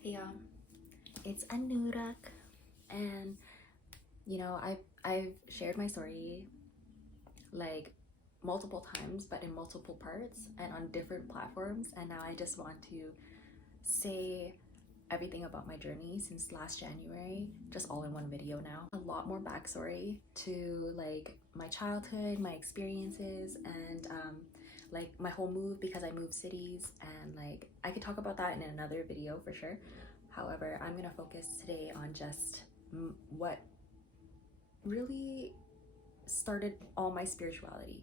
Hey y'all, it's Anurak, and I've shared my story like multiple times, but in multiple parts and on different platforms, and now I just want to say everything about my journey since last January, just all in one video now. A lot more backstory to like my childhood, my experiences, and like my whole move because I moved cities, and like I could talk about that in another video for sure. However, I'm gonna focus today on just what really started all my spirituality,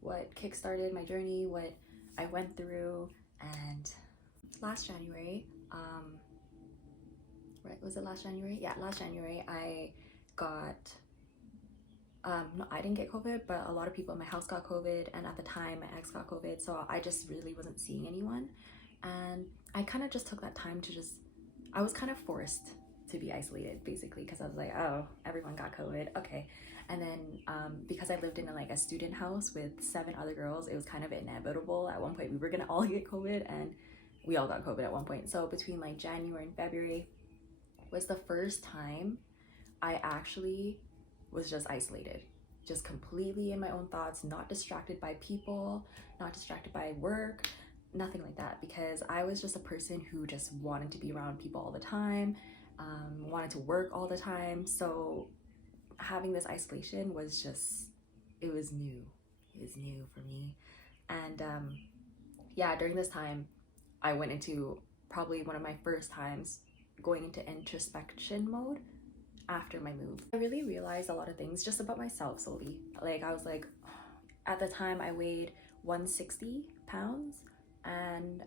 what kickstarted my journey, what I went through. And last January, right, was it last January? Yeah, last January I got no, I didn't get COVID, but a lot of people in my house got COVID, and at the time my ex got COVID, so I just really wasn't seeing anyone. And I kind of just took that time to just, I was kind of forced to be isolated basically, because I was like, oh, everyone got COVID, okay. And then because I lived in like a student house with 7 other girls, it was kind of inevitable. At one point we were gonna all get COVID, and we all got COVID at one point. So between like January and February was the first time I actually was just isolated, just completely in my own thoughts, not distracted by people, not distracted by work, nothing like that, because I was just a person who just wanted to be around people all the time, wanted to work all the time. So having this isolation was just, it was new. It was new for me. And yeah, during this time, I went into probably one of my first times going into introspection mode after my move. I really realized a lot of things just about myself solely. Like I was like, at the time I weighed 160 pounds, and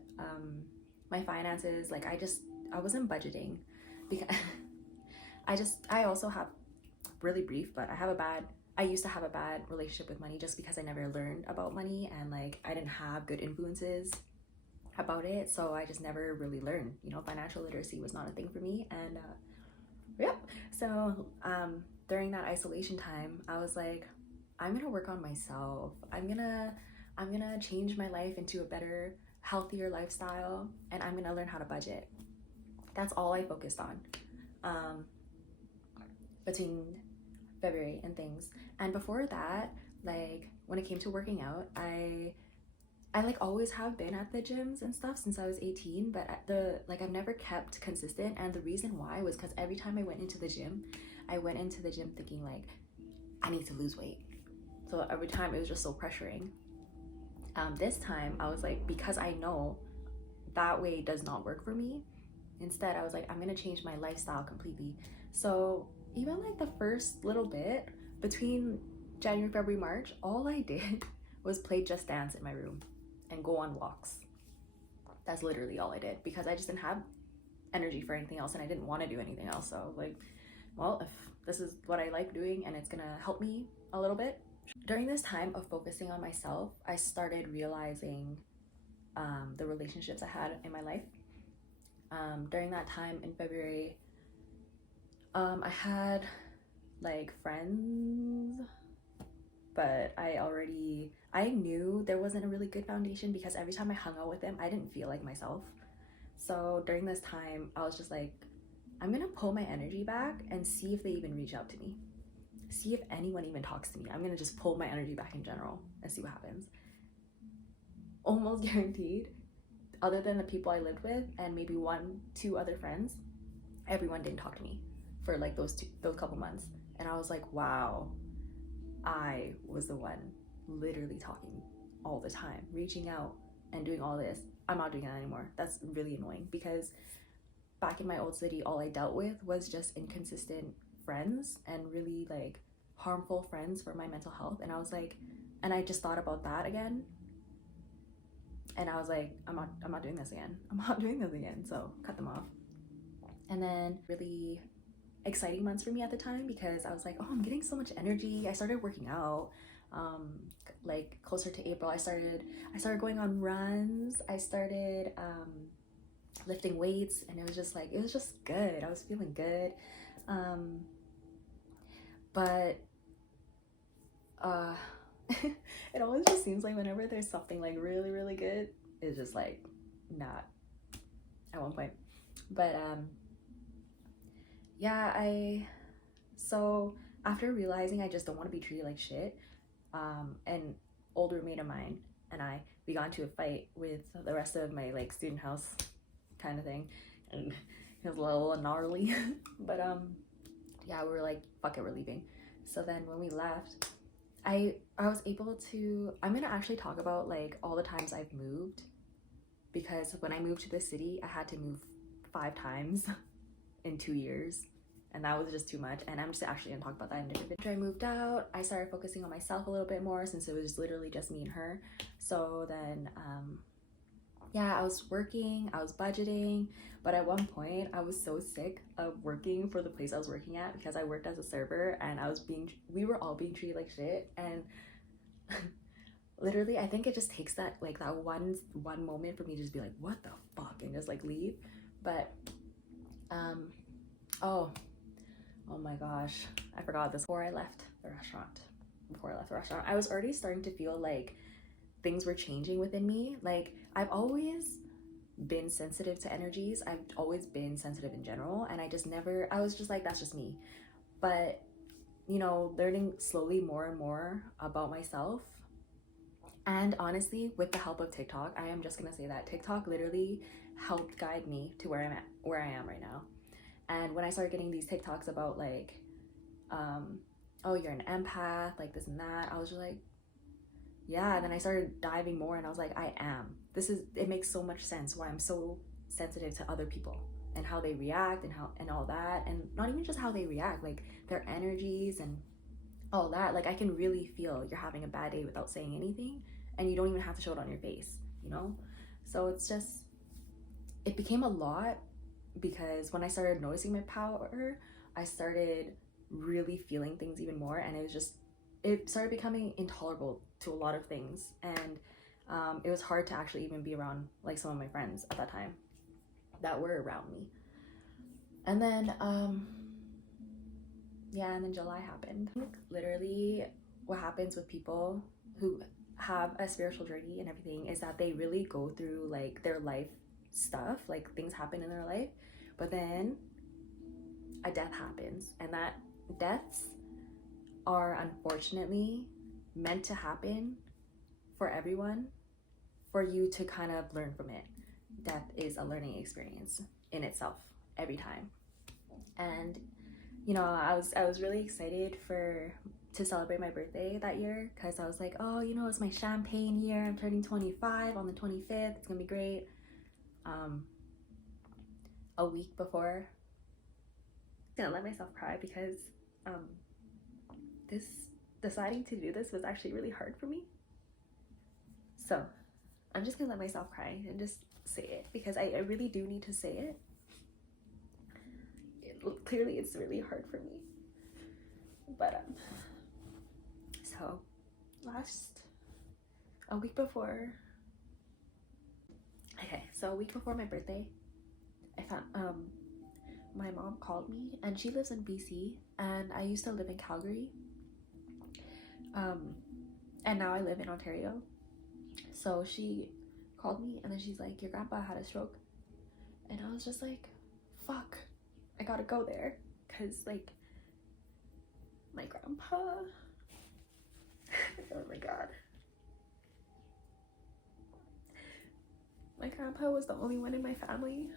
my finances, like I wasn't budgeting because I also have, really brief, but I used to have a bad relationship with money just because I never learned about money, and like I didn't have good influences about it, so I just never really learned. Financial literacy was not a thing for me. And yep. So during that isolation time, I was like, I'm gonna work on myself. I'm gonna change my life into a better, healthier lifestyle, and I'm gonna learn how to budget. That's all I focused on between February and things. And before that, like when it came to working out, I like always have been at the gyms and stuff since I was 18, but I've never kept consistent. And the reason why was because every time I went into the gym, thinking like, I need to lose weight. So every time it was just so pressuring. This time I was like, because I know that way does not work for me. Instead, I was like, I'm gonna change my lifestyle completely. So even like the first little bit between January, February, March, all I did was play Just Dance in my room and go on walks. That's literally all I did, because I just didn't have energy for anything else, and I didn't want to do anything else. So I was like, well, if this is what I like doing and it's gonna help me a little bit. During this time of focusing on myself, I started realizing the relationships I had in my life. During that time in February, I had like friends, but I knew there wasn't a really good foundation, because every time I hung out with them, I didn't feel like myself. So during this time, I was just like, I'm gonna pull my energy back and see if they even reach out to me. See if anyone even talks to me. I'm gonna just pull my energy back in general and see what happens. Almost guaranteed, other than the people I lived with and maybe 1-2 other friends, everyone didn't talk to me for like those couple months. And I was like, wow, I was the one literally talking all the time, reaching out and doing all this. I'm not doing that anymore. That's really annoying, because back in my old city, all I dealt with was just inconsistent friends and really like harmful friends for my mental health. And I was like, and I just thought about that again, and I was like, I'm not doing this again. I'm not doing this again. So cut them off. And then really exciting months for me at the time, because I was like, oh, I'm getting so much energy. I started working out. Like closer to April, I started going on runs. I started lifting weights, and it was just good. I was feeling good. But it always just seems like whenever there's something like really, really good, it's just like not at one point. But yeah, so after realizing I just don't want to be treated like shit, an old roommate of mine and we got into a fight with the rest of my like student house kind of thing, and it was a little gnarly. But yeah, we were like, fuck it, we're leaving. So then when we left, I was able to, I'm gonna actually talk about like all the times I've moved, because when I moved to the city I had to move 5 times in 2 years, and that was just too much. And I'm just actually gonna talk about that in a different video. After I moved out, I started focusing on myself a little bit more, since it was literally just me and her. So then yeah, I was working, I was budgeting, but at one point I was so sick of working for the place I was working at, because I worked as a server and we were all being treated like shit. And literally I think it just takes that like that one moment for me to just be like, what the fuck, and just like leave. But oh my gosh, I forgot this. Before I left the restaurant, I was already starting to feel like things were changing within me. Like, I've always been sensitive to energies, I've always been sensitive in general, and I was just like, that's just me. But you know, learning slowly more and more about myself, and honestly with the help of TikTok, I am just gonna say that TikTok literally helped guide me to where I am right now. And when I started getting these TikToks about like oh, you're an empath, like this and that, I was just like, yeah. And then I started diving more, and I was like, it makes so much sense why I'm so sensitive to other people and how they react, and all that. And not even just how they react, like their energies and all that. Like, I can really feel you're having a bad day without saying anything, and you don't even have to show it on your face, you know? So it became a lot, because when I started noticing my power, I started really feeling things even more, and it started becoming intolerable to a lot of things. And it was hard to actually even be around like some of my friends at that time that were around me. And then yeah, and then July happened. Literally what happens with people who have a spiritual journey and everything is that they really go through like their life stuff, like things happen in their life, but then a death happens, and that deaths are unfortunately meant to happen for everyone, for you to kind of learn from it. Death is a learning experience in itself every time. And you know, I was really excited to celebrate my birthday that year, because I was like, oh, you know, it's my champagne year, I'm turning 25 on the 25th, it's gonna be great. A week before, I'm gonna let myself cry, because this deciding to do this was actually really hard for me. So I'm just gonna let myself cry and just say it, because I really do need to say it. Clearly it's really hard for me. But so a week before my birthday, I found my mom called me, and she lives in BC, and I used to live in Calgary, and now I live in Ontario. So she called me, and then she's like, your grandpa had a stroke. And I was just like, fuck, I gotta go there, because like my grandpa oh my god, my grandpa was the only one in my family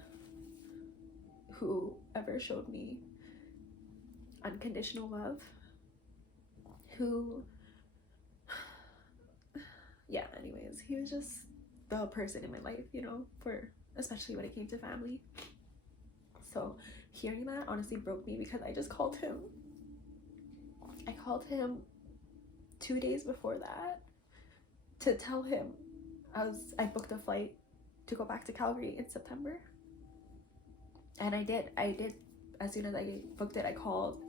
who ever showed me unconditional love, yeah, anyways, he was just the person in my life, you know, especially when it came to family. So hearing that honestly broke me, because I called him 2 days before that to tell him I booked a flight to go back to Calgary in September. And I did. As soon as I booked it, I called,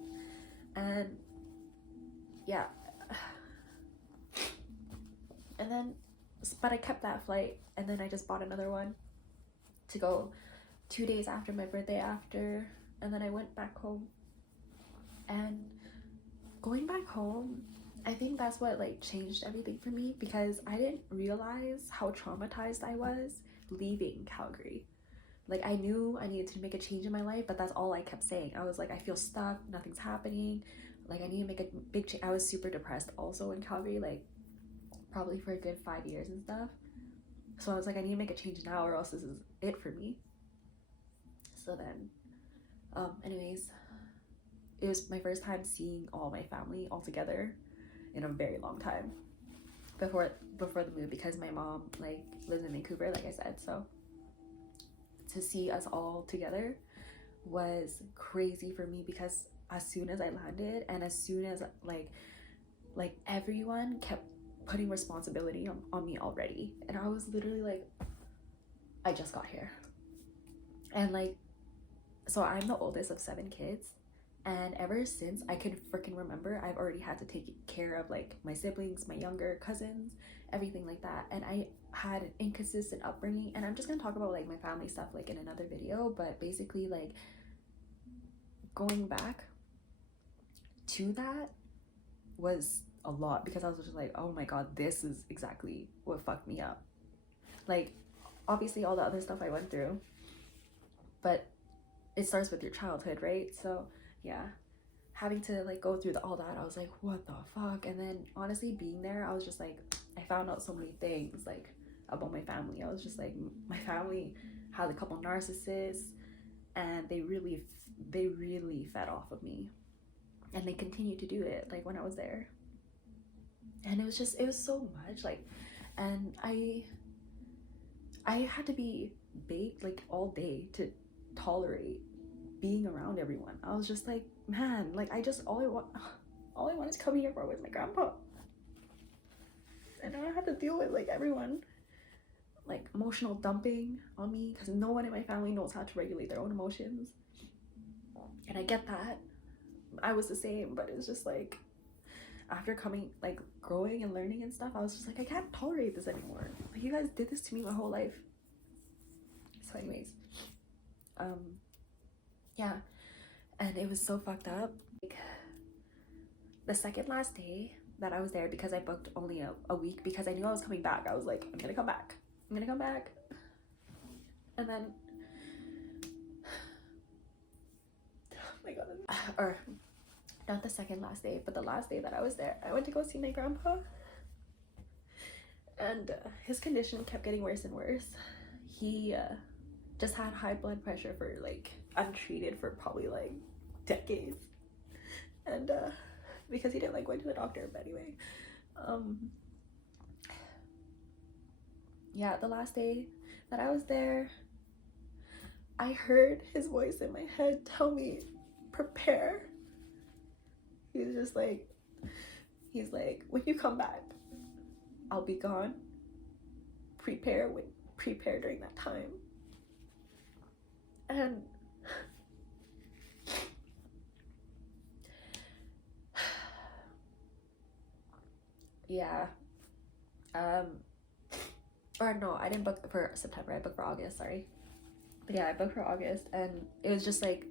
and yeah. And then, but I kept that flight, and then I just bought another one to go 2 days after my birthday after, and then I went back home. And going back home, I think that's what like changed everything for me, because I didn't realize how traumatized I was leaving Calgary. Like, I knew I needed to make a change in my life, but that's all I kept saying. I was like, I feel stuck, nothing's happening, like I need to make a big change. I was super depressed also in Calgary, like probably for a good 5 years and stuff. So I was like, I need to make a change now or else this is it for me. So then anyways, it was my first time seeing all my family all together in a very long time before the move, because my mom like lives in Vancouver, like I said. So to see us all together was crazy for me, because as soon as I landed and as soon as like everyone kept putting responsibility on me already, and I was literally like, I just got here. And like, so I'm the oldest of 7 kids, and ever since I can freaking remember, I've already had to take care of like my siblings, my younger cousins, everything like that. And I had an inconsistent upbringing, and I'm just gonna talk about like my family stuff like in another video, but basically like going back to that was a lot, because I was just like, oh my god, this is exactly what fucked me up. Like, obviously all the other stuff I went through, but it starts with your childhood, right? So yeah, having to like go through all that, I was like, what the fuck? And then honestly being there, I was just like, I found out so many things like about my family. I was just like, my family had a couple narcissists, and they really fed off of me, and they continued to do it like when I was there. And it was so much like, and I had to be baked like all day to tolerate being around everyone. I was just like, man, like I just all I wanted to come here for was my grandpa, and I had to deal with like everyone like emotional dumping on me, because no one in my family knows how to regulate their own emotions. And I get that, I was the same, but it was just like, after coming like growing and learning and stuff, I was just like, I can't tolerate this anymore. Like, you guys did this to me my whole life. So anyways, yeah, and it was so fucked up. Like, the second last day that I was there, because I booked only a week, because I knew I was coming back, I was like, I'm gonna come back, and then oh my god, or not the second last day, but the last day that I was there, I went to go see my grandpa, and his condition kept getting worse and worse. He just had high blood pressure for like untreated for probably like decades, and because he didn't like going to the doctor. But anyway, yeah, the last day that I was there, I heard his voice in my head tell me, prepare. He's like, when you come back, I'll be gone. Prepare during that time. And yeah, or no, I didn't book for September, I booked for August, sorry. But yeah, I booked for August, and it was just like,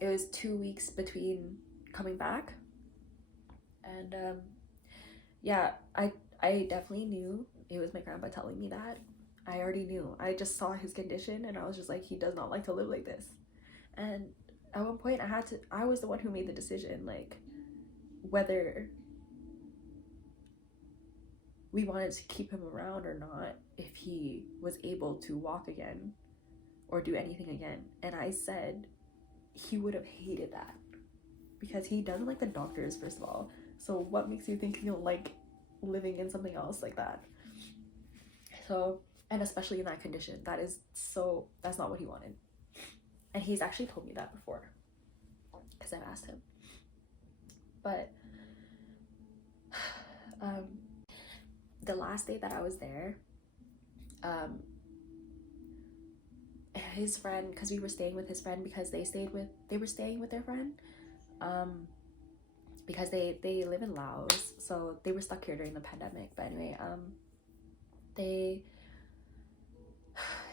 it was 2 weeks between coming back. And yeah, I definitely knew it was my grandpa telling me that. I already knew. I just saw his condition, and I was just like, he does not like to live like this. And at one point I was the one who made the decision, like, whether we wanted to keep him around or not, if he was able to walk again or do anything again. And I said he would have hated that, because he doesn't like the doctors, first of all. So what makes you think he'll like living in something else like that? So, and especially in that condition, that's not what he wanted. And he's actually told me that before, because I've asked him. But the last day that I was there, his friend, because we were staying with his friend, because they were staying with their friend, because they live in Laos, so they were stuck here during the pandemic. But anyway,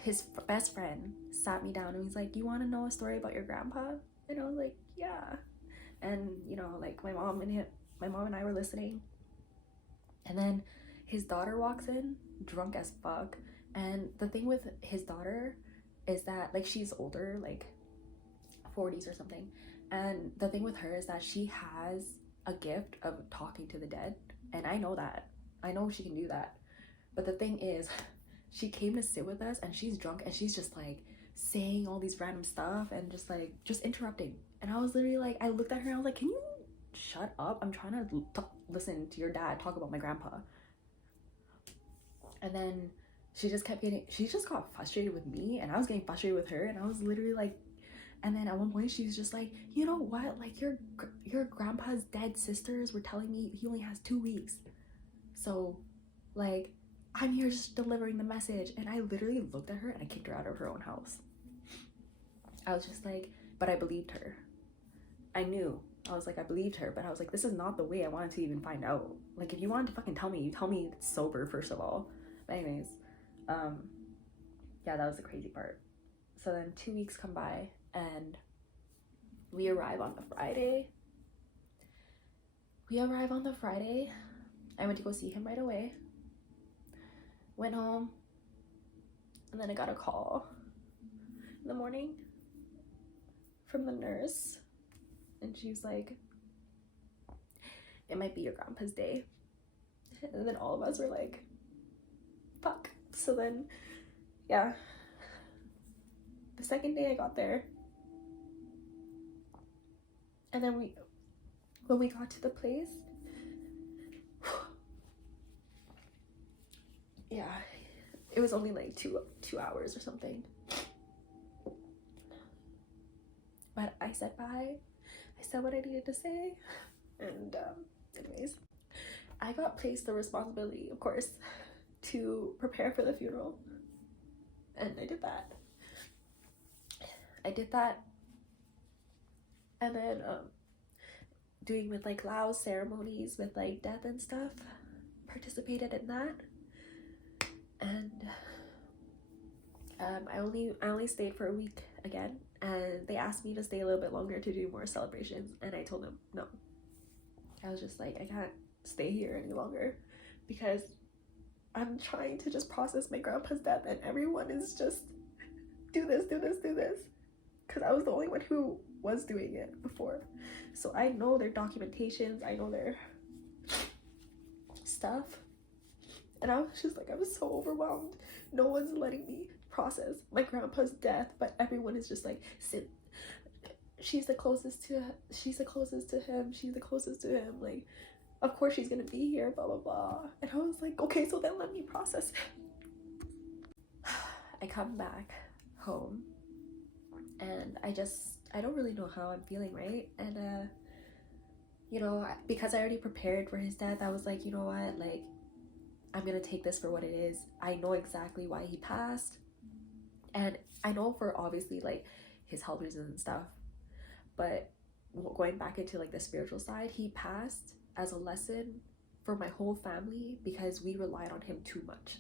his best friend sat me down and he's like, do you want to know a story about your grandpa? And I was like, yeah. And you know, like my mom and I were listening, and then his daughter walks in drunk as fuck. And the thing with his daughter is that like she's older, like 40s or something, and the thing with her is that she has a gift of talking to the dead, and I know that. I know she can do that. But the thing is, she came to sit with us and she's drunk and she's just like saying all these random stuff and just like just interrupting. And I was literally like, I looked at her and I was like, can you shut up? I'm trying to listen to your dad talk about my grandpa. And then she just got frustrated with me, and I was getting frustrated with her, and I was literally like, and then at one point she was just like, you know what, like your grandpa's dead sisters were telling me he only has 2 weeks, so like I'm here just delivering the message. And I literally looked at her and I kicked her out of her own house. I was just like, but I believed her. I knew. I was like, I believed her, but I was like, this is not the way I wanted to even find out. Like, if you wanted to fucking tell me, you tell me sober, first of all. But anyways, yeah, that was the crazy part. So then 2 weeks come by and we arrive on the Friday. I went to go see him right away. Went home. And then I got a call in the morning from the nurse. And she's like, it might be your grandpa's day. And then all of us were like, fuck. So then, yeah. The second day I got there, and then when we got to the place, yeah, it was only like two hours or something. But I said bye. I said what I needed to say. And anyways, I got placed the responsibility, of course, to prepare for the funeral. And I did that. And then doing with like Lao ceremonies with like death and stuff, participated in that. And I only stayed for a week again, and they asked me to stay a little bit longer to do more celebrations, and I told them no. I was just like, I can't stay here any longer because I'm trying to just process my grandpa's death, and everyone is just do this, because I was the only one who was doing it before. So I know their documentations, I know their stuff, and I was just like, I was so overwhelmed. No one's letting me process my grandpa's death, but everyone is just like, she's the closest to him, like, of course she's gonna be here, blah blah blah. And I was like, okay, so then let me process it. I come back home and I don't really know how I'm feeling, right? And you know, because I already prepared for his death, I was like, you know what, like, I'm gonna take this for what it is. I know exactly why he passed, and I know for obviously like his health reasons and stuff, but going back into like the spiritual side, he passed as a lesson for my whole family because we relied on him too much.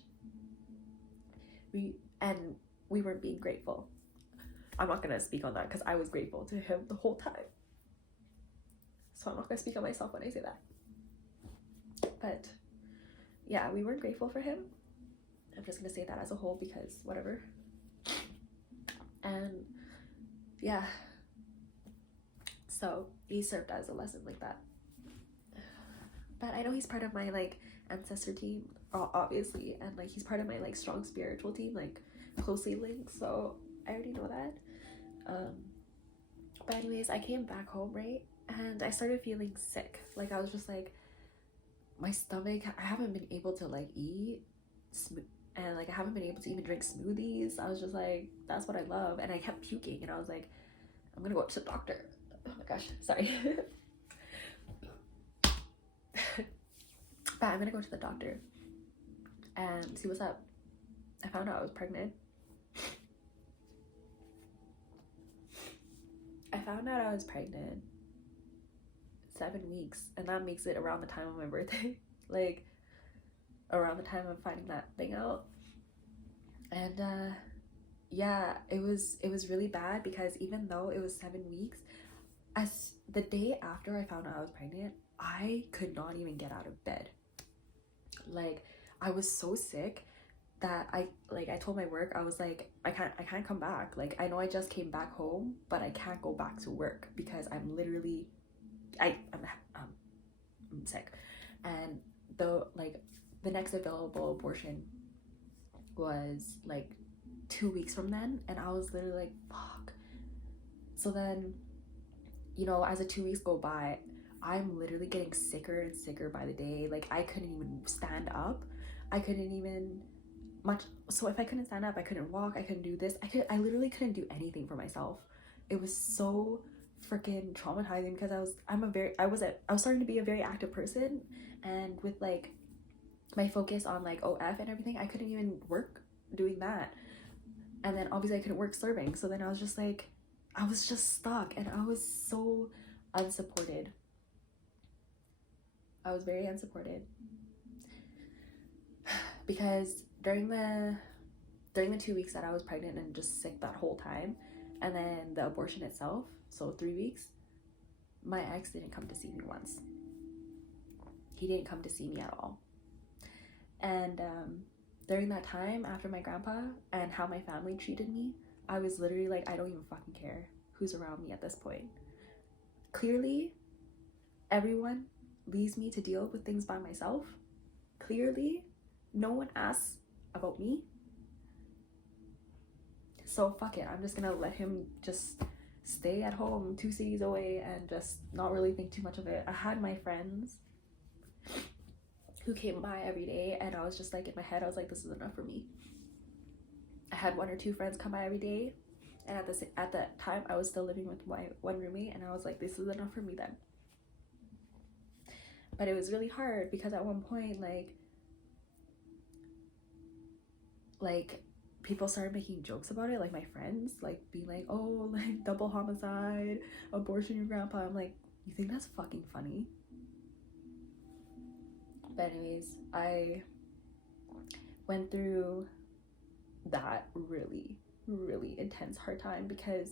We weren't being grateful. I'm not gonna speak on that because I was grateful to him the whole time, so I'm not gonna speak on myself when I say that. But yeah, we weren't grateful for him. I'm just gonna say that as a whole because whatever. And yeah, so he served as a lesson like that. But I know he's part of my like ancestor team, obviously, and like he's part of my like strong spiritual team, like closely linked, so I already know that. But anyways, I came back home, right, and I started feeling sick. Like I was just like, my stomach, I haven't been able to like eat and like I haven't been able to even drink smoothies. I was just like, that's what I love. And I kept puking, and I was like, I'm gonna go up to the doctor. Oh my gosh, sorry. But I'm gonna go to the doctor and see what's up. I found out I was pregnant. 7 weeks, and that makes it around the time of my birthday. Like around the time of finding that thing out. And yeah, it was really bad because even though it was 7 weeks, as the day after I found out I was pregnant, I could not even get out of bed. Like I was so sick, that I told my work, I was like, I can't come back. Like, I know I just came back home, but I can't go back to work because I'm literally I'm sick. And the next available abortion was like 2 weeks from then, and I was literally like, fuck. So then, as the 2 weeks go by, I'm literally getting sicker and sicker by the day. Like, I couldn't even stand up. I couldn't even much. So if I couldn't stand up, I couldn't walk, I couldn't do this. I literally couldn't do anything for myself. It was so freaking traumatizing because I was starting to be a very active person, and with like my focus on like OF and everything, I couldn't even work doing that. And then obviously I couldn't work serving. So then I was just like, I was just stuck, and I was so unsupported. I was very unsupported because during the 2 weeks that I was pregnant and just sick that whole time, and then the abortion itself, so 3 weeks, my ex didn't come to see me once. He didn't come to see me at all. And during that time, after my grandpa and how my family treated me, I was literally like, I don't even fucking care who's around me at this point. Clearly, everyone leaves me to deal with things by myself. Clearly, no one asks about me. So fuck it, I'm just gonna let him just stay at home 2 cities away and just not really think too much of it. I had my friends who came by every day, and I was just like, in my head, I was like, this is enough for me. I had 1 or 2 friends come by every day, and at that time I was still living with my one roommate, and I was like, this is enough for me then. But it was really hard because at one point, like people started making jokes about it, like my friends, like being like, oh, like double homicide, abortion your grandpa. I'm like, you think that's fucking funny? But anyways, I went through that really, really intense hard time because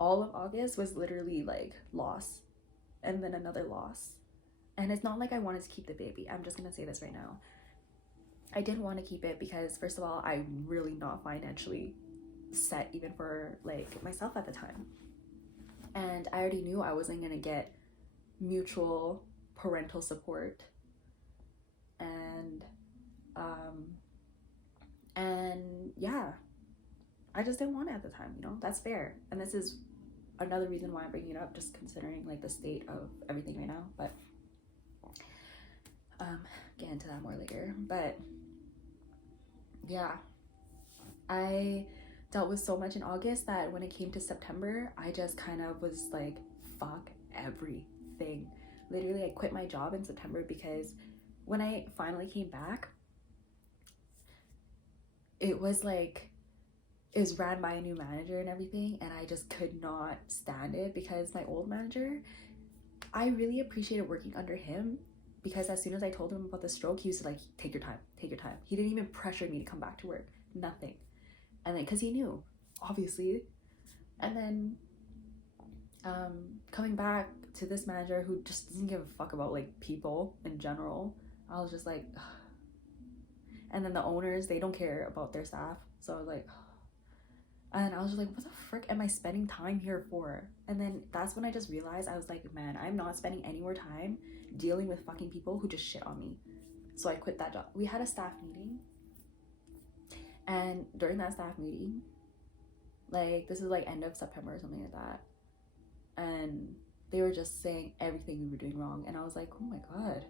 all of August was literally like loss and then another loss. And it's not like I wanted to keep the baby. I'm just gonna say this right now. I didn't want to keep it because, first of all, I'm really not financially set even for like myself at the time. And I already knew I wasn't gonna get mutual parental support. And yeah, I just didn't want it at the time, that's fair. And this is another reason why I'm bringing it up, just considering like the state of everything right now. But get into that more later. But yeah, I dealt with so much in August that when it came to September, I just kind of was like, fuck everything. Literally, I quit my job in September because when I finally came back, it was ran by a new manager and everything, and I just could not stand it because my old manager, I really appreciated working under him because as soon as I told him about the stroke, he was like, take your time. He didn't even pressure me to come back to work, nothing. And then because he knew, obviously. And then coming back to this manager who just doesn't give a fuck about like people in general, I was just like, ugh. And then the owners, they don't care about their staff, so I was like, ugh. And I was just like, what the frick am I spending time here for? And then that's when I just realized, I was like, man, I'm not spending any more time dealing with fucking people who just shit on me. So I quit that job. We had a staff meeting, and during that staff meeting, like this is like end of September or something like that, and they were just saying everything we were doing wrong, and I was like, oh my god,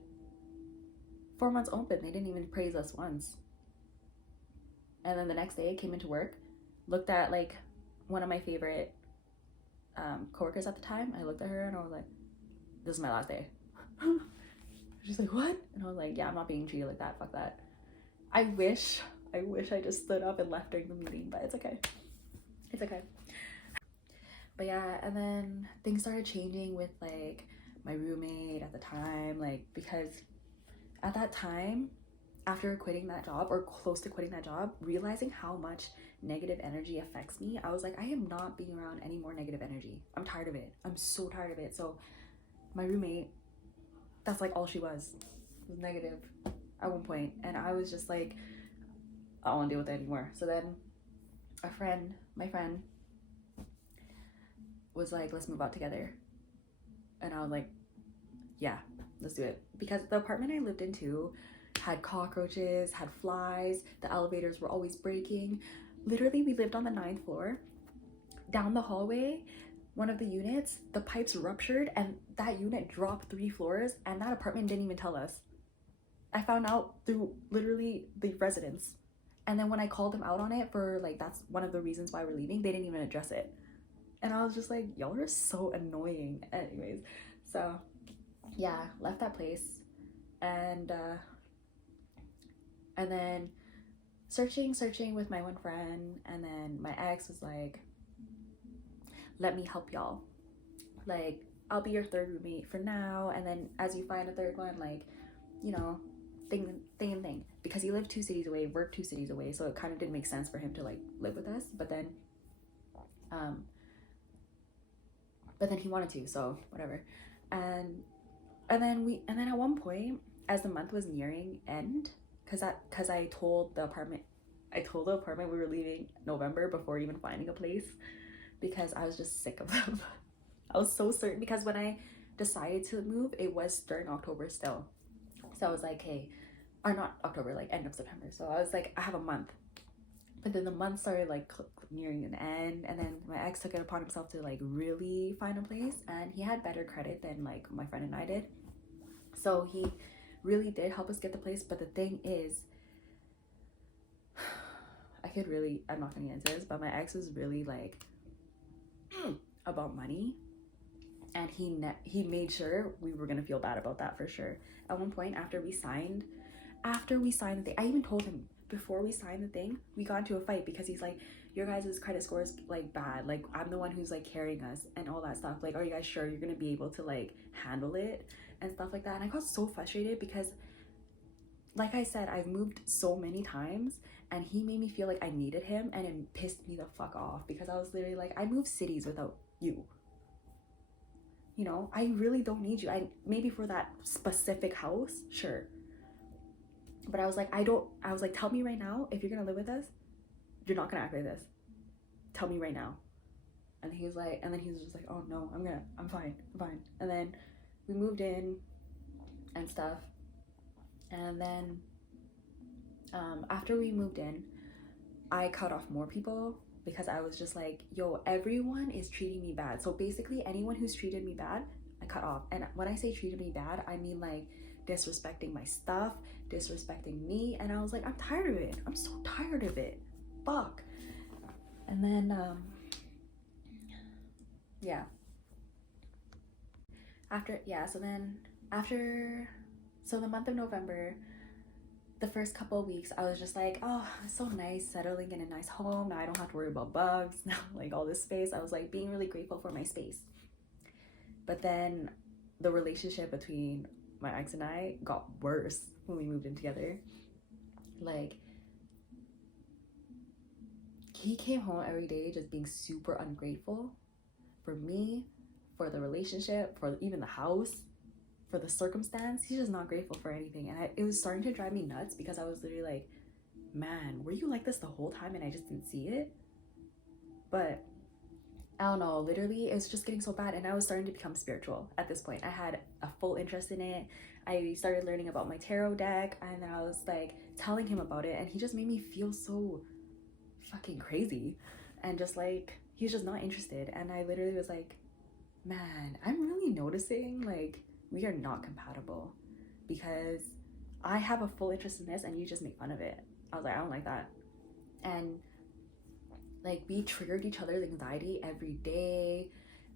4 months open, they didn't even praise us once. And then the next day I came into work, looked at like one of my favorite coworkers at the time. I looked at her and I was like, this is my last day. She's like, what? And I was like, yeah, I'm not being treated like that, fuck that. I wish I just stood up and left during the meeting, but it's okay. But yeah, and then things started changing with like my roommate at the time, like because at that time, after quitting that job or close to quitting that job, realizing how much negative energy affects me, I was like, I am not being around any more negative energy. I'm tired of it. I'm so tired of it. So my roommate, that's like all she was negative. at one point, and I was just like, I don't want to deal with it anymore. So then my friend was like, let's move out together. And I was like, yeah, let's do it. Because the apartment I lived in too had cockroaches, had flies, the elevators were always breaking. Literally, we lived on the 9th floor. Down the hallway, one of the units, the pipes ruptured and that unit dropped 3 floors, and that apartment didn't even tell us. I found out through literally the residents. And then when I called them out on it for like, that's one of the reasons why we're leaving, they didn't even address it. And I was just like, y'all are so annoying. Anyways, so yeah, left that place. And then searching with my one friend, and then my ex was like, let me help y'all. Like, I'll be your third roommate for now, and then as you find a third one, like, you know, thing. Because he lived 2 cities away, worked 2 cities away, so it kind of didn't make sense for him to like live with us. But then he wanted to, so whatever. And then at one point, as the month was nearing end, because I told the apartment we were leaving November before even finding a place, because I was just sick of them. I was so certain, because when I decided to move, it was during October still. So I was like, hey, or not October, like end of September. So I was like, I have a month. But then the month started like nearing an end, and then my ex took it upon himself to like really find a place, and he had better credit than like my friend and I did. So he really did help us get the place. But the thing is, I'm not gonna get into this, but my ex was really like about money, and he made sure we were gonna feel bad about that for sure. At one point, after we signed the thing, I even told him before we signed the thing, we got into a fight because he's like, your guys' credit score is like bad, like I'm the one who's like carrying us and all that stuff, like are you guys sure you're gonna be able to like handle it and stuff like that. And I got so frustrated because, like I said, I've moved so many times, and he made me feel like I needed him, and it pissed me the fuck off, because I was literally like, I moved cities without you. You know, I really don't need you. I maybe for that specific house, sure. But I was like, tell me right now, if you're gonna live with us, you're not gonna act like this. Tell me right now. And he was just like, oh no, I'm fine. And then we moved in and stuff. And then after we moved in, I cut off more people, because I was just like, yo, everyone is treating me bad. So basically, anyone who's treated me bad, I cut off. And when I say treated me bad, I mean like disrespecting my stuff, disrespecting me. And I was like, I'm tired of it. I'm so tired of it. Fuck. And then, yeah. So the month of November, the first couple of weeks, I was just like, oh, it's so nice settling in a nice home. Now I don't have to worry about bugs, now like all this space. I was like being really grateful for my space. But then the relationship between my ex and I got worse when we moved in together. Like, he came home every day just being super ungrateful for me, for the relationship, for even the house, for the circumstance. He's just not grateful for anything. And it was starting to drive me nuts, because I was literally like, man, were you like this the whole time and I just didn't see it? But I don't know, literally it was just getting so bad, and I was starting to become spiritual at this point. I had a full interest in it. I started learning about my tarot deck, and I was like telling him about it, and he just made me feel so fucking crazy, and just like he's just not interested. And I literally was like, man, I'm really noticing like we are not compatible, because I have a full interest in this and you just make fun of it. I was like, I don't like that. And like we triggered each other's anxiety every day,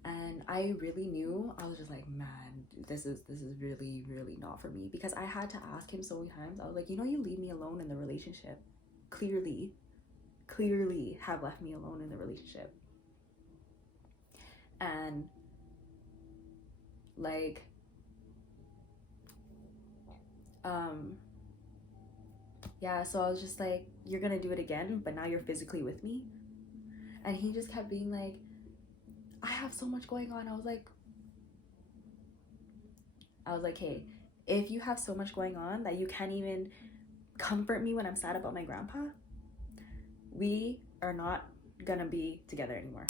and I really knew, I was just like, man, this is really, really not for me. Because I had to ask him so many times. I was like, you know, you leave me alone in the relationship. Clearly have left me alone in the relationship. And like yeah, so I was just like, you're gonna do it again, but now you're physically with me? And he just kept being like, I have so much going on. I was like, hey, if you have so much going on that you can't even comfort me when I'm sad about my grandpa, we are not gonna be together anymore,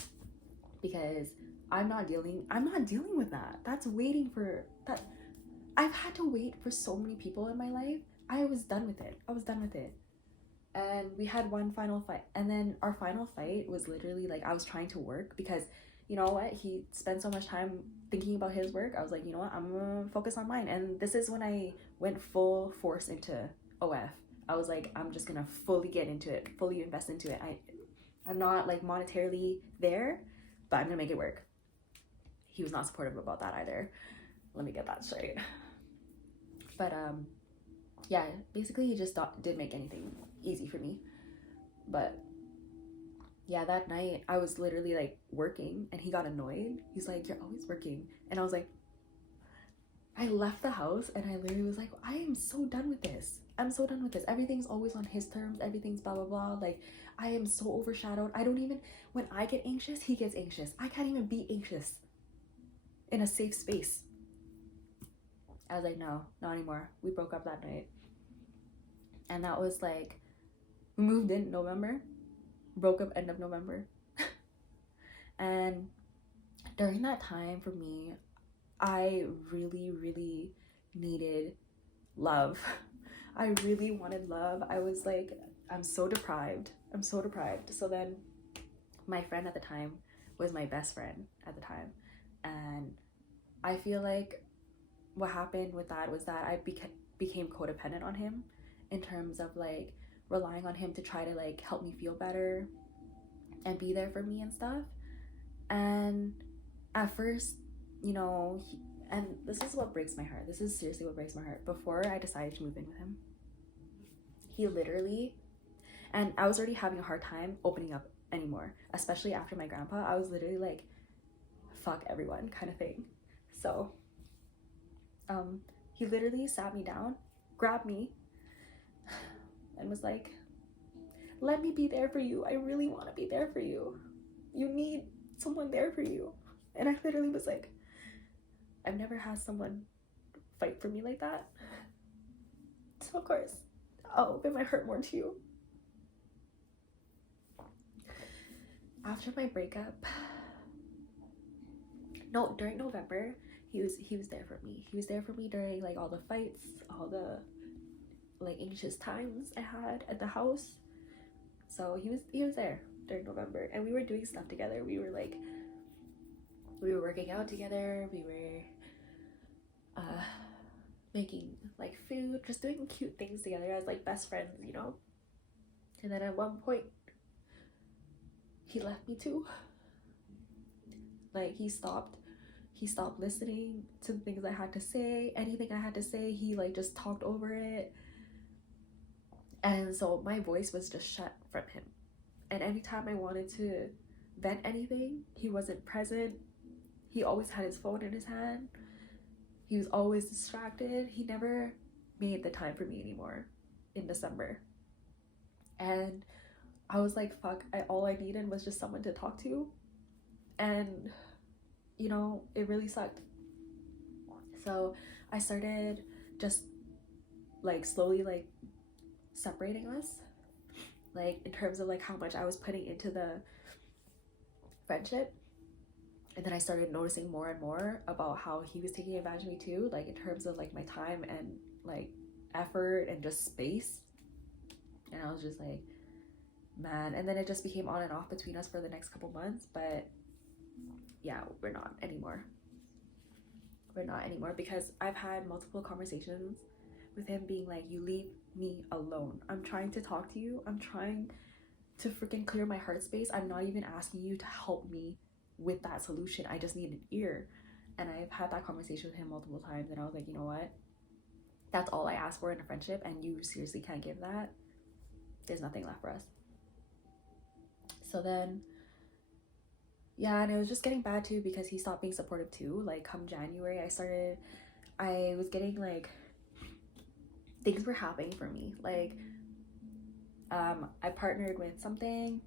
because I'm not dealing with that. That's waiting for that. I've had to wait for so many people in my life. I was done with it. And we had one final fight, and then our final fight was literally like, I was trying to work because, you know what, he spent so much time thinking about his work. I was like, you know what, I'm gonna focus on mine. And this is when I went full force into OF. I was like, I'm just gonna fully get into it, fully invest into it. I'm not like monetarily there, but I'm gonna make it work. He was not supportive about that either. Let me get that straight. But yeah, basically he just didn't make anything easy for me. But yeah, that night I was literally like working, and he got annoyed. He's like, you're always working. And I was like, I left the house and I literally was like, I am so done with this. I'm so done with this. Everything's always on his terms. Everything's blah, blah, blah. Like, I am so overshadowed. I don't even, when I get anxious, he gets anxious. I can't even be anxious in a safe space. I was like, no, not anymore. We broke up that night. And that was like, we moved in November, broke up end of November. And during that time for me, I really, really needed love. I really wanted love. I was like, I'm so deprived. So then my friend at the time was my best friend at the time. And I feel like what happened with that was that I became codependent on him, in terms of like relying on him to try to like help me feel better and be there for me and stuff. And at first, you know, and this is what breaks my heart. This is seriously what breaks my heart. Before I decided to move in with him, he literally, and I was already having a hard time opening up anymore, especially after my grandpa. I was literally like, fuck everyone kind of thing. So he literally sat me down, grabbed me, and was like, let me be there for you. I really want to be there for you. You need someone there for you. And I literally was like, I've never had someone fight for me like that. So of course, I'll open my heart more to you. After my breakup, no, during November, he was there for me. He was there for me during like all the fights, all the like anxious times I had at the house. So he was there during November, and we were doing stuff together. We were working out together. We were making like food, just doing cute things together as like best friends, you know. And then at one point, he left me too. Like he stopped listening to the things I had to say. Anything I had to say, he like just talked over it. And so my voice was just shut from him. And anytime I wanted to vent anything, he wasn't present. He always had his phone in his hand. He was always distracted. He never made the time for me anymore in December. And I was like, fuck, all I needed was just someone to talk to. And, you know, it really sucked. So I started just like slowly like separating us, like in terms of like how much I was putting into the friendship. And then I started noticing more and more about how he was taking advantage of me too, like in terms of like my time and like effort and just space. And I was just like, man. And then it just became on and off between us for the next couple months. But yeah, we're not anymore because I've had multiple conversations with him being like, you leave me alone. I'm trying to talk to you. I'm trying to freaking clear my heart space. I'm not even asking you to help me with that solution. I just need an ear. And I've had that conversation with him multiple times, and I was like, you know what? That's all I asked for in a friendship, and you seriously can't give that. There's nothing left for us. So then, yeah, and it was just getting bad too because he stopped being supportive too. Like come January, I was getting like, things were happening for me. Like, I partnered with something,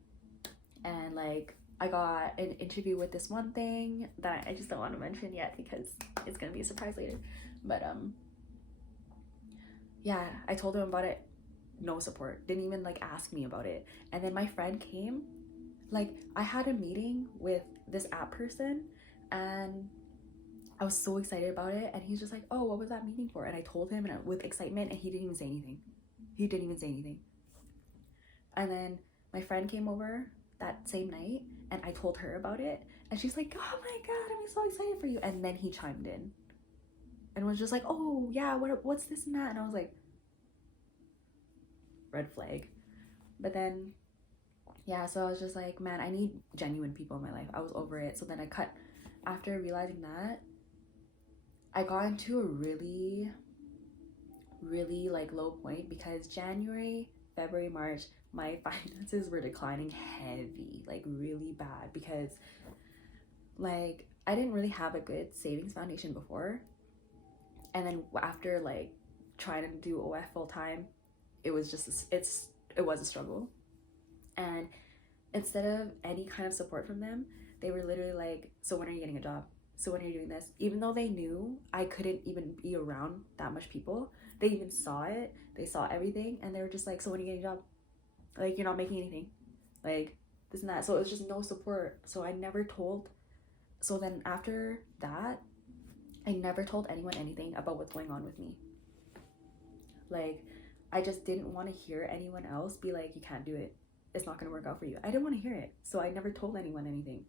and like I got an interview with this one thing that I just don't want to mention yet because it's gonna be a surprise later. But yeah, I told him about it. No support. Didn't even like ask me about it. And then my friend came. Like, I had a meeting with this app person, and I was so excited about it. And he's just like, oh, what was that meeting for? And I told him, and with excitement, and he didn't even say anything. He didn't even say anything. And then my friend came over that same night, and I told her about it. And she's like, oh my God, I'm so excited for you. And then he chimed in and was just like, oh yeah, what's this and that? And I was like, red flag. But then, yeah, so I was just like, man, I need genuine people in my life. I was over it. So then I cut. After realizing that, I got into a really, really like low point, because January, February, March, my finances were declining heavy, like really bad, because like I didn't really have a good savings foundation before. And then after like trying to do OF full time, it was just it was a struggle. And instead of any kind of support from them, they were literally like, so when are you getting a job? So when are you doing this? Even though they knew I couldn't even be around that much people, they even saw it. They saw everything, and they were just like, so when are you getting a job? Like, you're not making anything. Like, this and that. So it was just no support. So I never told. So then after that, I never told anyone anything about what's going on with me. Like, I just didn't want to hear anyone else be like, you can't do it. It's not going to work out for you. I didn't want to hear it. So I never told anyone anything.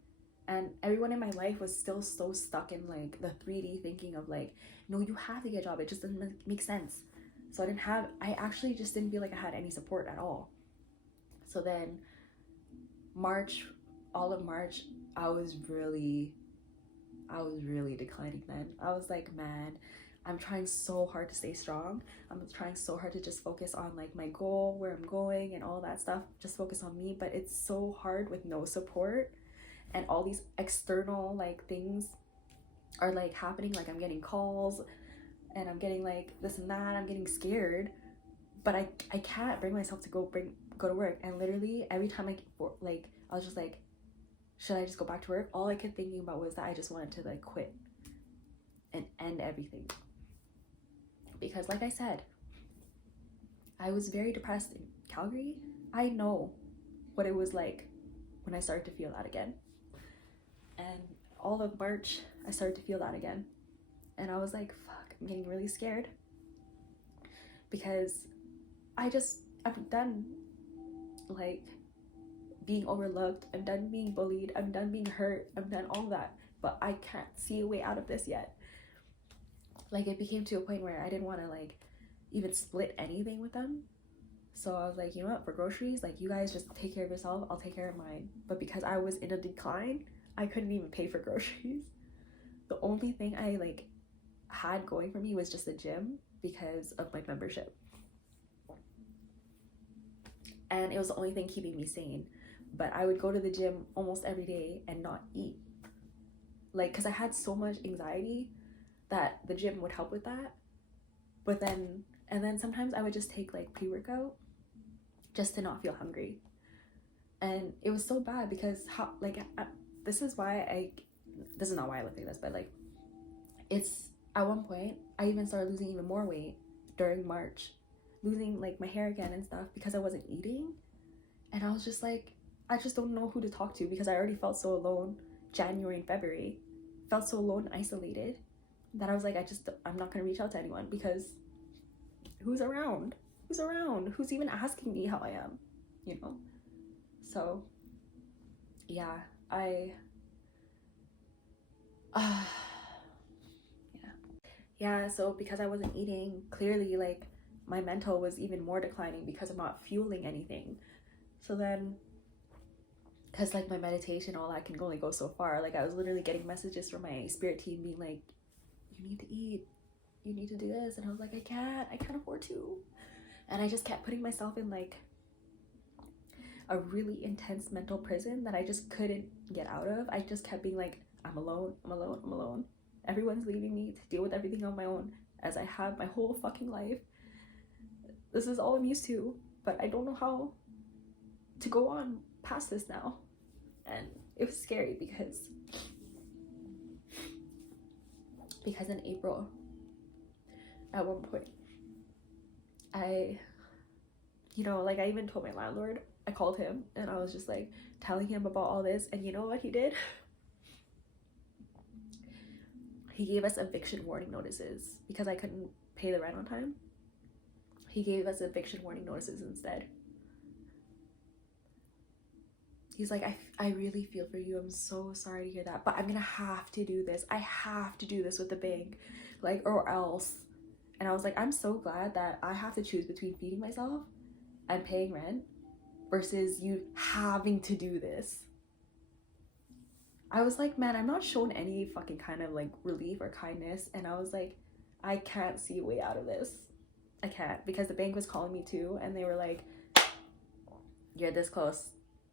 And everyone in my life was still so stuck in like the 3D thinking of like, no, you have to get a job. It just doesn't make sense. So I actually just didn't feel like I had any support at all. So then all of March, I was really declining then. I was like, man, I'm trying so hard to stay strong. I'm trying so hard to just focus on like my goal, where I'm going, and all that stuff. Just focus on me. But it's so hard with no support, and all these external like things are like happening. Like, I'm getting calls, and I'm getting like this and that. I'm getting scared, but I can't bring myself to go to work. And literally every time I was just like, should I just go back to work? All I kept thinking about was that I just wanted to like quit and end everything. Because like I said, I was very depressed in Calgary. I know what it was like when I started to feel that again. And all of March, I started to feel that again. And I was like, fuck, I'm getting really scared. Because I'm done like being overlooked. I'm done being bullied. I'm done being hurt. I'm done all that. But I can't see a way out of this yet. Like, it became to a point where I didn't want to like even split anything with them. So I was like, you know what, for groceries, like, you guys just take care of yourself, I'll take care of mine. But because I was in a decline, I couldn't even pay for groceries. The only thing I like had going for me was just the gym, because of my membership. And it was the only thing keeping me sane. But I would go to the gym almost every day and not eat. Like, because I had so much anxiety that the gym would help with that. But then, and then sometimes I would just take like pre-workout just to not feel hungry. And it was so bad because this is not why I look like this, but like, it's at one point I even started losing even more weight during March, losing like my hair again and stuff, because I wasn't eating. And I was just like, I just don't know who to talk to, because I already felt so alone. January and February felt so alone and isolated that I was like, I'm not gonna reach out to anyone, because who's around who's even asking me how I am, you know? So yeah, yeah, so because I wasn't eating, clearly like my mental was even more declining, because I'm not fueling anything. So then, because like my meditation, all that can only go so far. Like, I was literally getting messages from my spirit team being like, you need to eat, you need to do this. And I was like, I can't afford to. And I just kept putting myself in like a really intense mental prison that I just couldn't get out of. I just kept being like, I'm alone. Everyone's leaving me to deal with everything on my own, as I have my whole fucking life. This is all I'm used to, but I don't know how to go on past this now. And it was scary, because in April, at one point, I, like I even told my landlord, I called him and I was just like telling him about all this, and you know what he did? He gave us eviction warning notices because I couldn't pay the rent on time. He gave us eviction warning notices instead. He's like, I really feel for you. I'm so sorry to hear that, but I'm gonna have to do this. I have to do this with the bank, like, or else. And I was like, I'm so glad that I have to choose between feeding myself and paying rent versus you having to do this. I was like, man, I'm not shown any fucking kind of like relief or kindness. And I was like, I can't see a way out of this. I can't, because the bank was calling me too, and they were like, you're this close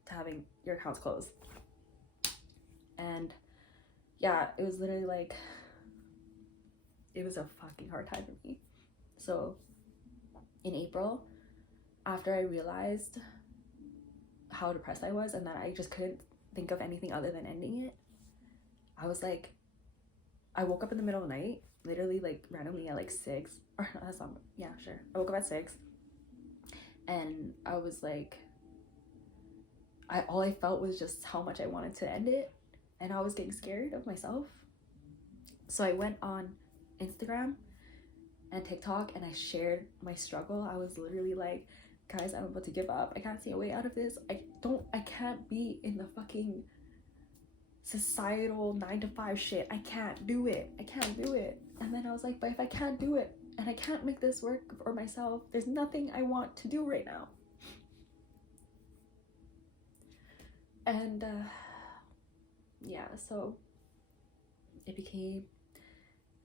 to having your accounts closed. And yeah, it was literally like, it was a fucking hard time for me. So in April, after I realized how depressed I was and that I just couldn't think of anything other than ending it, I was like, I woke up in the middle of the night, literally like randomly at like 6, or no, that's not, yeah, sure. I woke up at 6 and I was like, all I felt was just how much I wanted to end it, and I was getting scared of myself. So I went on Instagram and TikTok and I shared my struggle. I was literally like, guys, I'm about to give up. I can't see a way out of this. I can't be in the fucking societal 9-to-5 shit. I can't do it. And then I was like, but if I can't do it and I can't make this work for myself, there's nothing I want to do right now. And yeah, so it became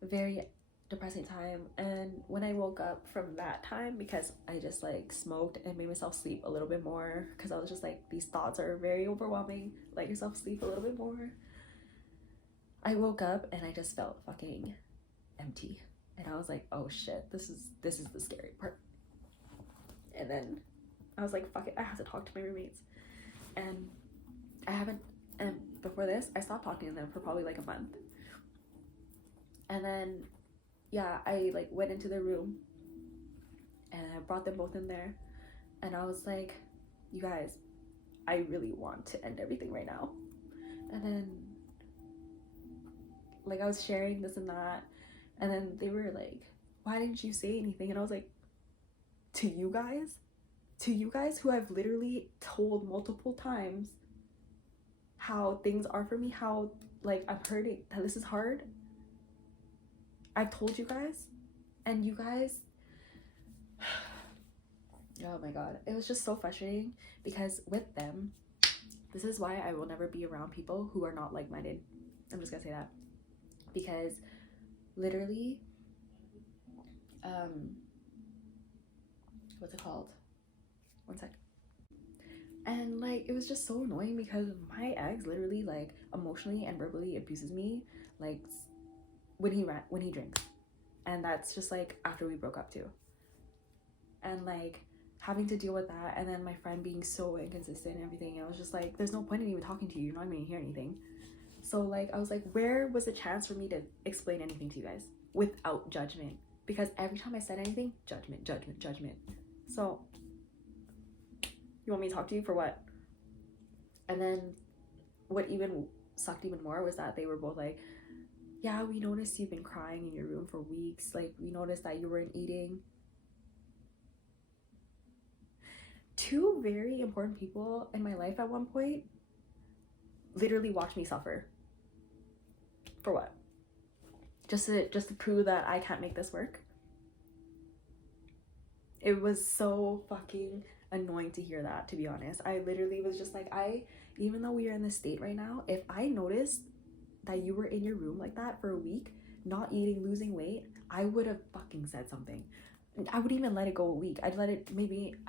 a very depressing time. And when I woke up from that time, because I just like smoked and made myself sleep a little bit more, because I was just like, these thoughts are very overwhelming, let yourself sleep a little bit more. I woke up and I just felt fucking empty, and I was like, oh shit, this is the scary part. And then I was like, fuck it, I have to talk to my roommates. And I haven't, and before this I stopped talking to them for probably like a month. And then yeah, I like went into their room and I brought them both in there, and I was like, you guys, I really want to end everything right now. And then like I was sharing this and that, and then they were like, why didn't you say anything? And I was like, to you guys who I've literally told multiple times how things are for me, how like I'm hurting, that this is hard. I've told you guys, and you guys, oh my god, it was just so frustrating, because with them, this is why I will never be around people who are not like-minded. I'm just gonna say that, because literally, what's it called? One sec. And like, it was just so annoying because my ex literally like emotionally and verbally abuses me, like when he drinks, and that's just like after we broke up too. And like having to deal with that, and then my friend being so inconsistent and everything, and I was just like, there's no point in even talking to you, you're not going to hear anything. So like I was like, where was the chance for me to explain anything to you guys without judgment? Because every time I said anything, judgment. So you want me to talk to you for what? And then what even sucked even more was that they were both like, yeah, we noticed you've been crying in your room for weeks, like we noticed that you weren't eating. Two very important people in my life at one point literally watched me suffer. For what? Just to prove that I can't make this work. It was so fucking annoying to hear that, to be honest. I literally was just like, even though we are in this state right now, if I noticed that you were in your room like that for a week, not eating, losing weight, I would have fucking said something. I would even let it go a week. I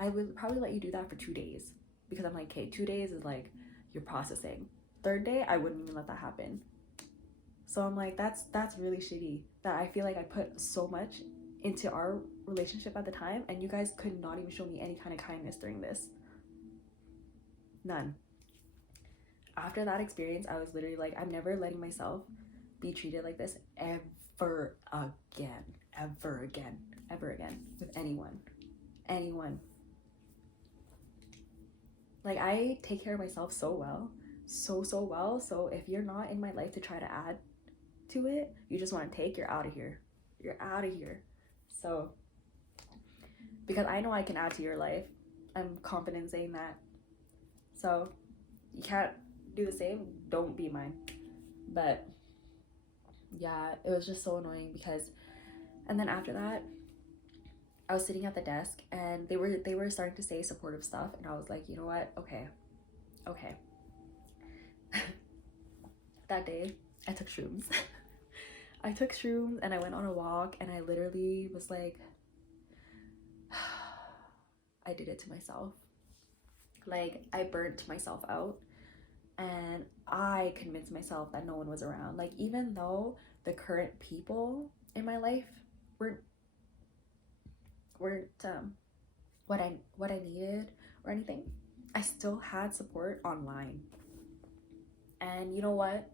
would probably let you do that for 2 days, because I'm like, okay, 2 days is like you're processing. Third day, I wouldn't even let that happen. So I'm like, that's really shitty, that I feel like I put so much into our relationship at the time, and you guys could not even show me any kind of kindness during this. None. After that experience, I was literally like, I'm never letting myself be treated like this ever again with anyone. anyone. Like, I take care of myself so well, so well. So if you're not in my life to try to add to it, you just want to take, you're out of here. You're out of here. So, because I know I can add to your life, I'm confident in saying that. So, you can't do the same, don't be mine. But yeah, it was just so annoying because, and then after that, I was sitting at the desk and they were starting to say supportive stuff, and I was like, you know what? Okay. That day, I took shrooms. I took shrooms and I went on a walk, and I literally was like, I did it to myself. Like, I burnt myself out, and I convinced myself that no one was around. Like, even though the current people in my life weren't what I needed or anything, I still had support online. And you know what?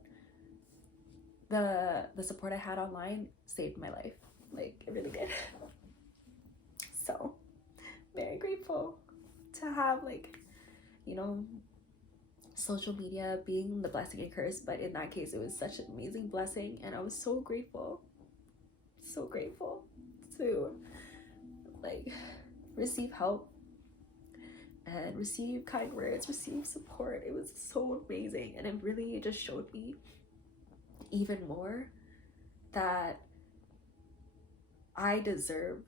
The support I had online saved my life. Like, it really did. So, very grateful to have, like, you know, social media being the blessing and curse, but in that case it was such an amazing blessing, and I was so grateful to, like, receive help and receive kind words, receive support. It was so amazing, and it really just showed me even more that I deserve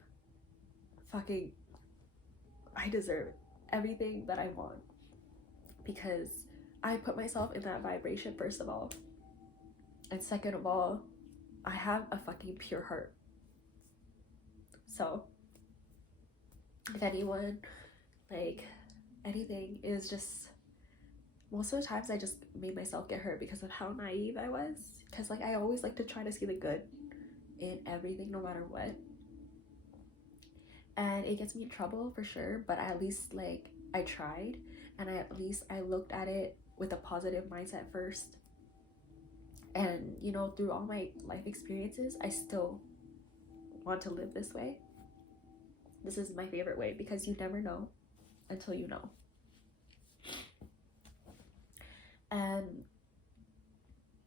everything that I want, because I put myself in that vibration, first of all, and second of all, I have a fucking pure heart. So if anyone, like, anything is just, most of the times I just made myself get hurt because of how naive I was, because, like, I always like to try to see the good in everything, no matter what, and it gets me in trouble for sure, but at least, like, I tried, and at least I looked at it with a positive mindset first. And, you know, through all my life experiences, I still want to live this way. This is my favorite way, because you never know until you know. And,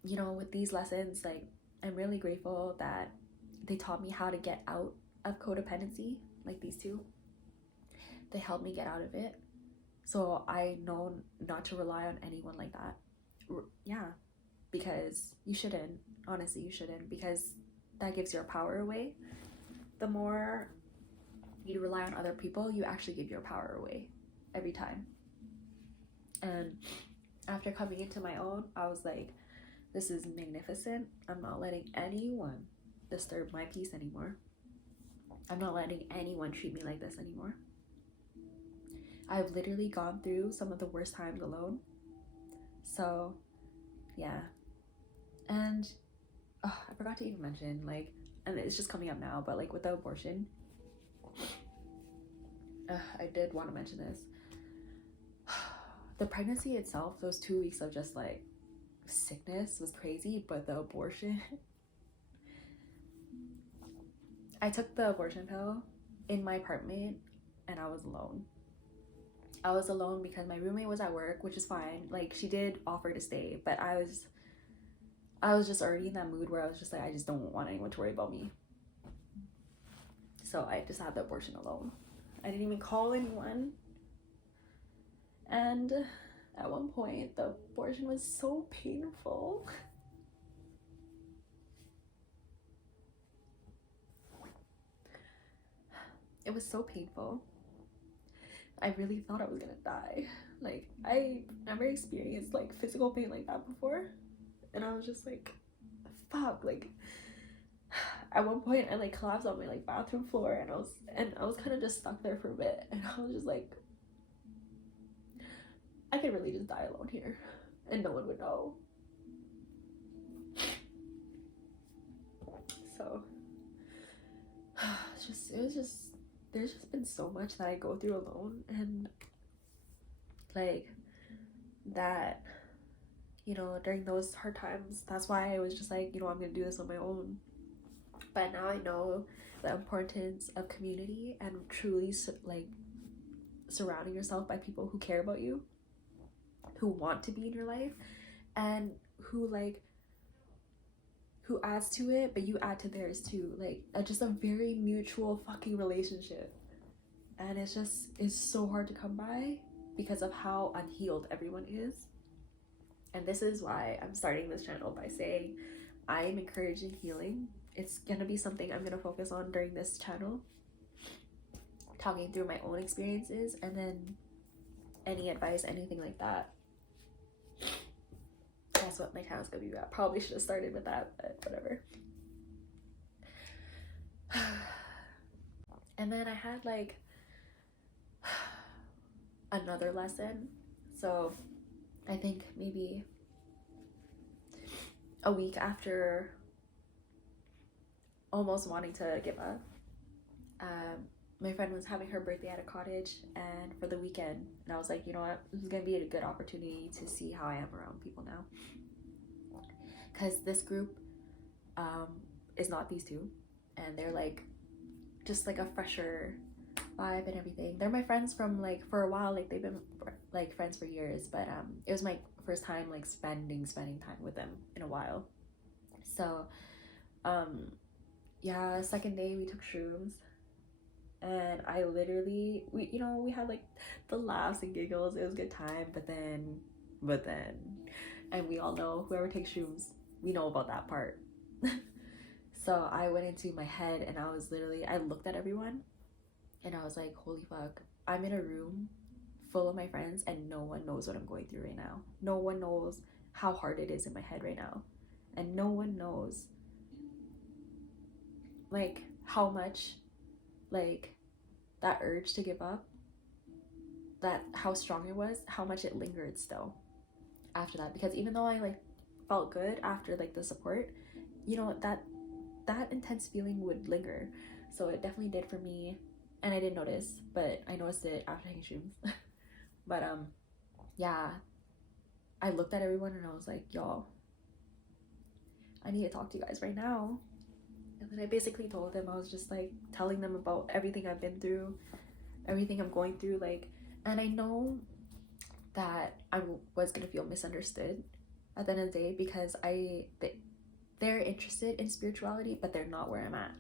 you know, with these lessons, like, I'm really grateful that they taught me how to get out of codependency, like these two. They helped me get out of it. So I know not to rely on anyone like that. Yeah, because you shouldn't. Honestly, you shouldn't, because that gives your power away. The more you rely on other people, you actually give your power away every time. And after coming into my own, I was like, this is magnificent. I'm not letting anyone disturb my peace anymore. I'm not letting anyone treat me like this anymore. I've literally gone through some of the worst times alone. So, yeah. And I forgot to even mention, like, and it's just coming up now, but, like, with the abortion, I did want to mention this. The pregnancy itself, those 2 weeks of just, like, sickness was crazy, but the abortion, I took the abortion pill in my apartment, and I was alone. I was alone because my roommate was at work, which is fine. Like, she did offer to stay, but I was just already in that mood where I was just like, I just don't want anyone to worry about me. So I just had the abortion alone. I didn't even call anyone. And at one point, the abortion was so painful. It was so painful. I really thought I was gonna die. Like, I never experienced, like, physical pain like that before. And I was just like, fuck, like, at one point I, like, collapsed on my, like, bathroom floor, and I was kind of just stuck there for a bit, and I was just like, I could really just die alone here, and no one would know. So, there's just been so much that I go through alone, and, like, that, you know, during those hard times, that's why I was just like, you know, I'm gonna do this on my own. But now I know the importance of community and truly like surrounding yourself by people who care about you, who want to be in your life, and who adds to it, but you add to theirs too. Like just a very mutual fucking relationship. And it's so hard to come by because of how unhealed everyone is. And this is why I'm starting this channel by saying I'm encouraging healing. It's gonna be something I'm gonna focus on during this channel, talking through my own experiences, and then any advice, anything like that. That's what my channel's gonna be about. Probably should have started with that, but whatever. And then I had like another lesson. So I think maybe a week after almost wanting to give up, my friend was having her birthday at a cottage and for the weekend, and I was like, you know what, this is gonna be a good opportunity to see how I am around people now, because this group is not these two, and they're like just like a fresher vibe and everything. They're my friends from like for a while, like they've been like friends for years, but it was my first time like spending time with them in a while. So yeah, second day we took shrooms, and I literally, we had like the laughs and giggles. It was a good time, but then and we all know, whoever takes shrooms, we know about that part. So I went into my head, and I looked at everyone, and I was like, holy fuck, I'm in a room full of my friends, and no one knows what I'm going through right now. No one knows how hard it is in my head right now, and no one knows like how much, like, that urge to give up, that how strong it was, how much it lingered still after that. Because even though I like felt good after like the support, that intense feeling would linger. So it definitely did for me, and I didn't notice, but I noticed it after taking shrooms. But yeah, I looked at everyone and I was like, y'all, I need to talk to you guys right now. And then I basically told them, I was just like telling them about everything I've been through, everything I'm going through, like, and I know that I was gonna feel misunderstood at the end of the day, because they're interested in spirituality, but they're not where I'm at.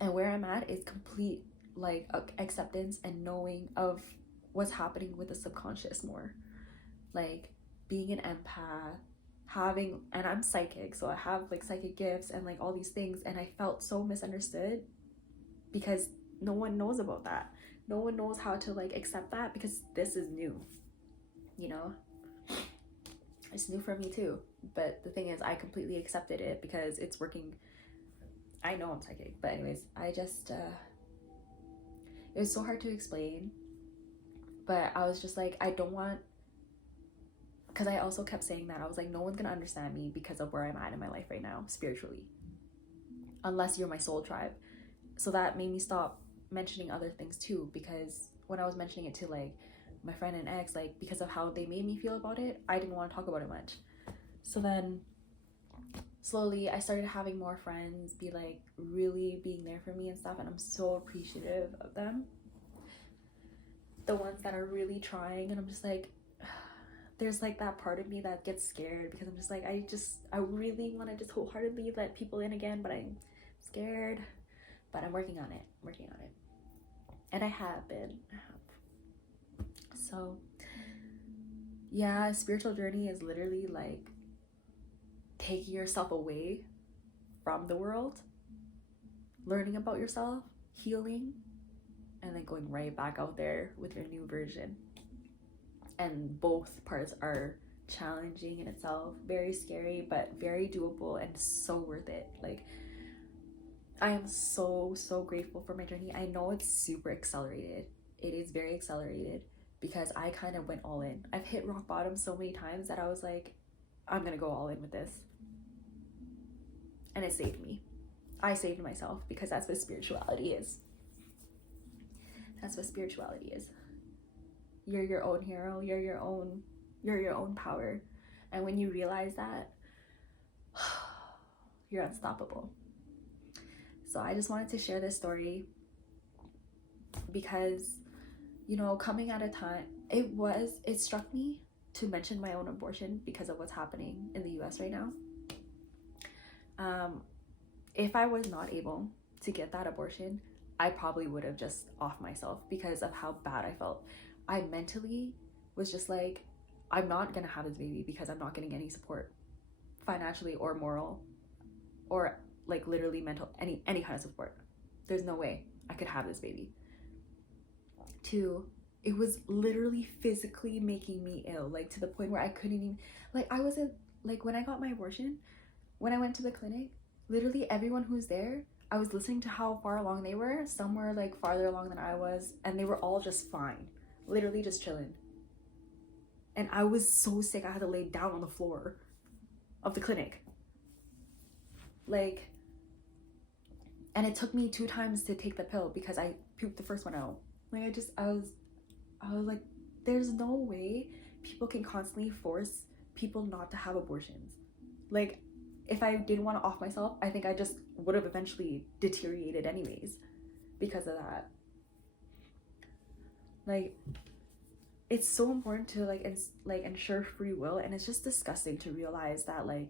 And where I'm at is complete like acceptance and knowing of what's happening with the subconscious more, like being an empath, and I'm psychic, so I have like psychic gifts and like all these things, and I felt so misunderstood because no one knows about that. No one knows how to like accept that, because this is new, it's new for me too. But the thing is, I completely accepted it because it's working. I know I'm psychic, but anyways, I just it was so hard to explain, but I was just like, I don't want, because I also kept saying that, I was like, no one's gonna understand me because of where I'm at in my life right now spiritually, unless you're my soul tribe. So that made me stop mentioning other things too, because when I was mentioning it to like my friend and ex, like because of how they made me feel about it, I didn't want to talk about it much. So then slowly I started having more friends be like really being there for me and stuff, and I'm so appreciative of them, the ones that are really trying. And I'm just like, there's like that part of me that gets scared, because I'm just like, I really want to just wholeheartedly let people in again, but I'm scared. But I'm working on it, and I have been. So yeah, spiritual journey is literally like taking yourself away from the world, learning about yourself, healing, and then going right back out there with your new version. And both parts are challenging in itself, very scary, but very doable and so worth it. Like, I am so grateful for my journey. I know it's super accelerated. It is very accelerated because I kind of went all in. I've hit rock bottom so many times that I was like, I'm gonna go all in with this. And it saved me. I saved myself, because that's what spirituality is. That's what spirituality is. You're your own hero. You're your own power. And when you realize that, you're unstoppable. So I just wanted to share this story because, you know, coming at a time, it struck me to mention my own abortion because of what's happening in the US right now. If I was not able to get that abortion, I probably would have just offed myself because of how bad I felt. I mentally was just like, I'm not gonna have this baby because I'm not getting any support, financially or moral, or like literally mental, any kind of support. There's no way I could have this baby. Two, it was literally physically making me ill, like to the point where I couldn't even, like I wasn't, like when I got my abortion, when I went to the clinic, literally everyone who's there, I was listening to how far along they were. Some were like farther along than I was, and they were all just fine, literally just chilling. And I was so sick, I had to lay down on the floor of the clinic. Like, and it took me 2 times to take the pill because I puked the first one out. Like I was like, there's no way people can constantly force people not to have abortions. Like, if I didn't want to off myself, I think I just would have eventually deteriorated anyways because of that. Like, it's so important to like ensure free will, and it's just disgusting to realize that like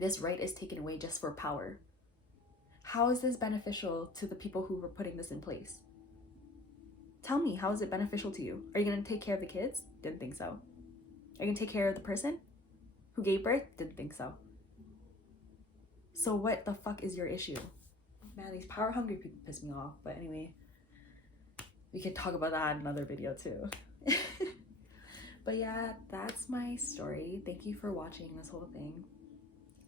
this right is taken away just for power. How is this beneficial to the people who were putting this in place? Tell me, how is it beneficial to you? Are you going to take care of the kids? Didn't think so. Are you going to take care of the person who gave birth? Didn't think so. So what the fuck is your issue? Man, these power hungry people piss me off. But anyway, we could talk about that in another video too. But yeah, that's my story. Thank you for watching this whole thing.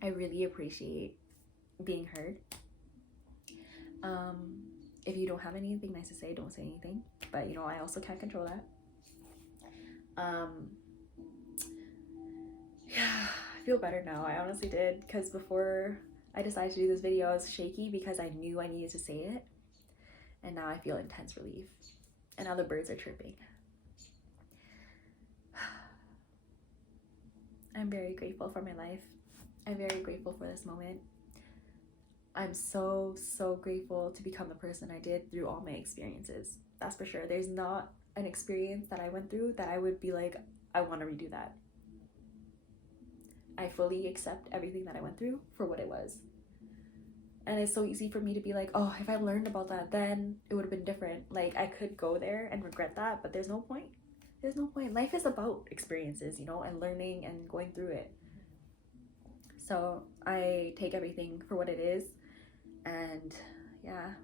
I really appreciate being heard. If you don't have anything nice to say, don't say anything. But you know, I also can't control that. Yeah, I feel better now. I honestly did, because before I decided to do this video, I was shaky because I knew I needed to say it. And now I feel intense relief. And now the birds are chirping. I'm very grateful for my life. I'm very grateful for this moment. I'm so grateful to become the person I did through all my experiences. That's for sure. There's not an experience that I went through that I would be like, I want to redo that. I fully accept everything that I went through for what it was. And it's so easy for me to be like, oh, if I learned about that, then it would have been different. Like, I could go there and regret that, but there's no point. There's no point. Life is about experiences, you know, and learning and going through it. So I take everything for what it is. And yeah,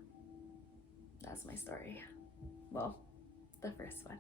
that's my story. Well, the first one.